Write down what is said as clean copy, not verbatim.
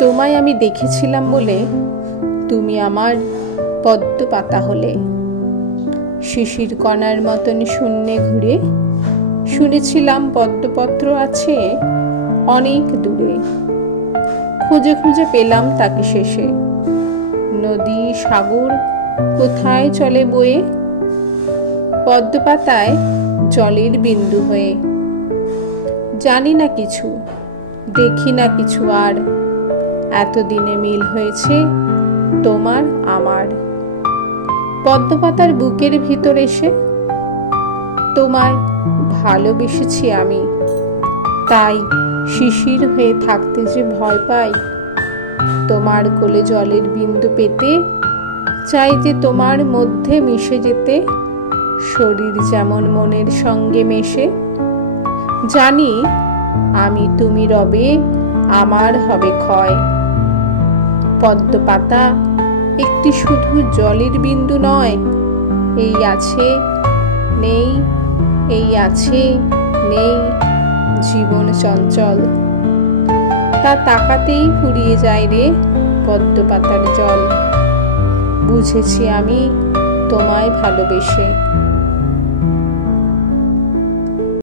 তোমায় আমি দেখেছিলাম বলে তুমি আমার পদ্ম পাতা হলে। শিশির কণার মতন শূন্যে ঘুরে শুনেছিলাম পদ্মপত্র আছে অনেক দূরে। খুঁজে খুঁজে পেলাম তাকে শেষে। নদী সাগর কোথায় চলে বয়ে, পদ্মপাতায় জলের বিন্দু হয়ে। জানি না কিছু, দেখি না কিছু আর, এতদিনে মিল হয়েছে তোমার আমার। পদ্মপাতার বুকের ভিতর এসে তোমায় ভালোবেসেছি আমি, তাই শিশির হয়ে থাকতে যে ভয় পাই। তোমার কোলে জলের বিন্দু পেতে চাই যে তোমার মধ্যে মিশে যেতে, শরীর যেমন মনের সঙ্গে মেশে। জানি আমি তুমি রবে, আমার হবে ক্ষয়। পদ্মপাতা একটি শুধু জলের বিন্দু নয়, এই আছে নেই, এই আছে নেই জীবন চঞ্চল। তা তাকাতেই ফুরিয়ে যায় রে পদ্মপাতার জল। বুঝেছি আমি তোমায় ভালোবেসে।